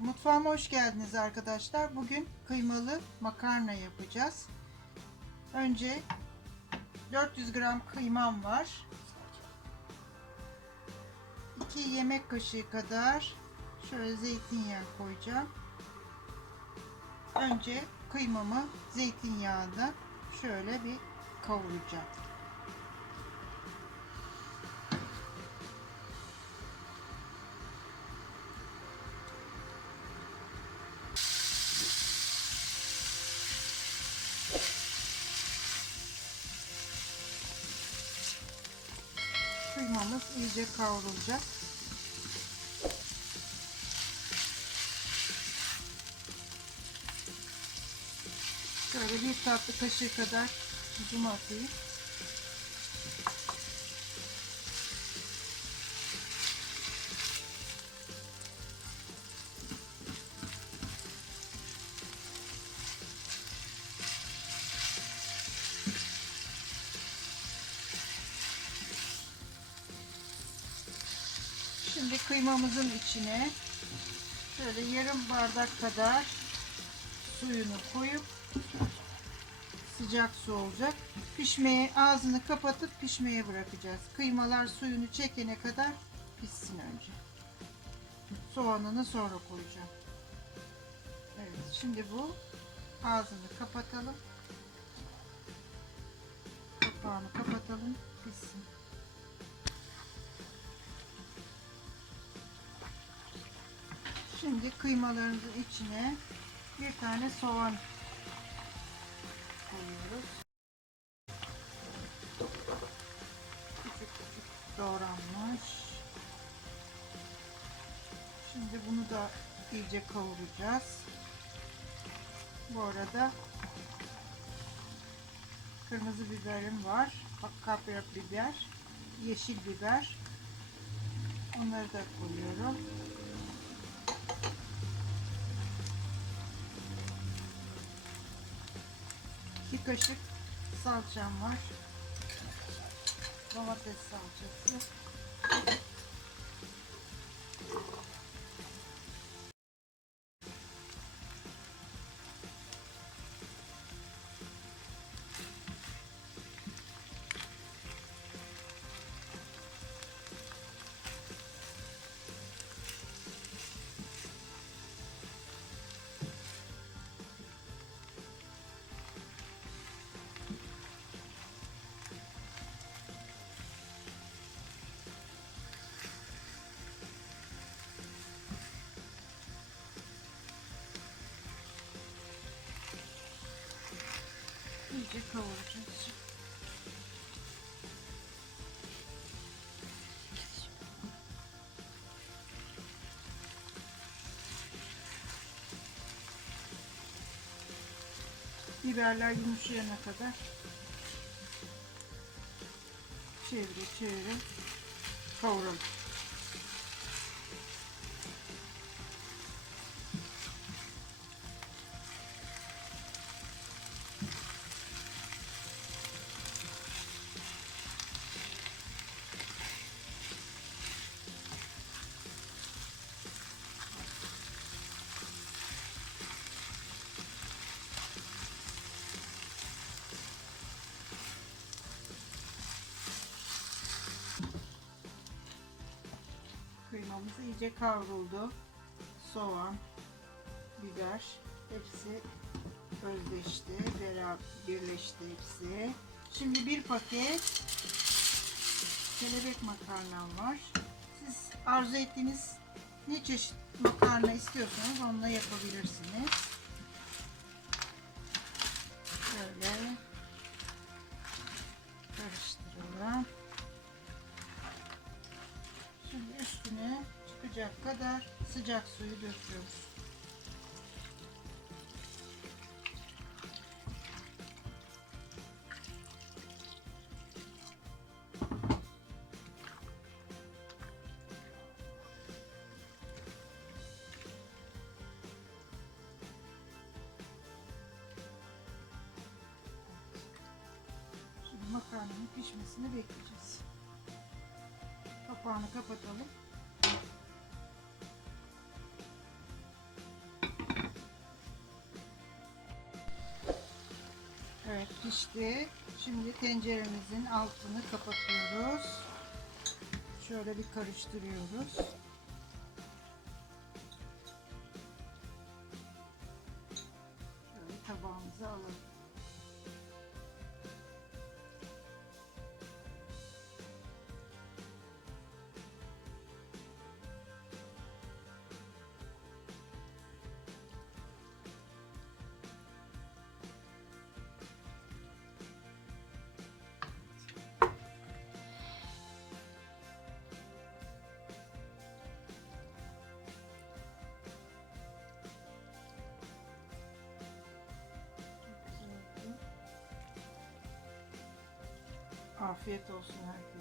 Mutfağıma hoş geldiniz arkadaşlar. Bugün kıymalı makarna yapacağız. Önce 400 gram kıymam var. 2 yemek kaşığı kadar şöyle zeytinyağı koyacağım. Önce kıymamı zeytinyağında şöyle bir kavuracağım. Kıymamız iyice kavrulacak. Şöyle bir tatlı kaşığı kadar tuzumu atayım. Şimdi kıymamızın içine şöyle yarım bardak kadar suyunu koyup sıcak su olacak. Pişmeye ağzını kapatıp pişmeye bırakacağız. Kıymalar suyunu çekene kadar pişsin önce. Soğanını sonra koyacağım. Evet şimdi bu ağzını kapatalım. Kapağını kapatalım pişsin. Şimdi kıymalarımızın içine bir tane soğan koyuyoruz. Küçük küçük doğranmış. Şimdi bunu da iyice kavuracağız. Bu arada kırmızı biberim var. Kapya biber, yeşil biber. Onları da koyuyorum. 2 kaşık salçam var. Domates salçası. Biberler yumuşayana kadar çevire çevire kavuralım. Kıymamız iyice kavruldu. Soğan, biber hepsi özleşti, beraber birleşti hepsi. Şimdi bir paket kelebek makarnam var. Siz arzu ettiğiniz ne çeşit makarna istiyorsanız onunla yapabilirsiniz. Böyle karıştıralım. Çıkacak kadar sıcak suyu döküyoruz. Makarnanın pişmesini bekleyeceğiz. Kapağını kapatalım. Pişti. Şimdi tenceremizin altını kapatıyoruz. Şöyle bir karıştırıyoruz. Afiyet olsun herkese.